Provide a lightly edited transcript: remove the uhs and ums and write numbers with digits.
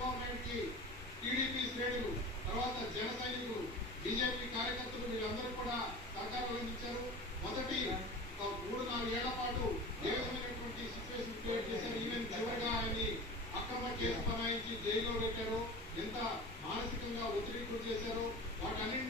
చంద్రబాబు నాయుడికి టీడీపీ శ్రేణులు, తర్వాత జన సైనికులు, బీజేపీ కార్యకర్తలు వీళ్ళందరూ కూడా సహకారం అందించారు. మొదటి 3-4 ఏళ్ల పాటు ఏ విధమైనటువంటి సిచ్యువేషన్ క్రియేట్ చేశారు. ఈవెన్ చివరిగా ఆయన్ని అక్రమ కేసు బనాయించి జైల్లో పెట్టారు. ఎంత మానసికంగా ఒత్తిడి గురి చేశారు. వాటన్నింటినీ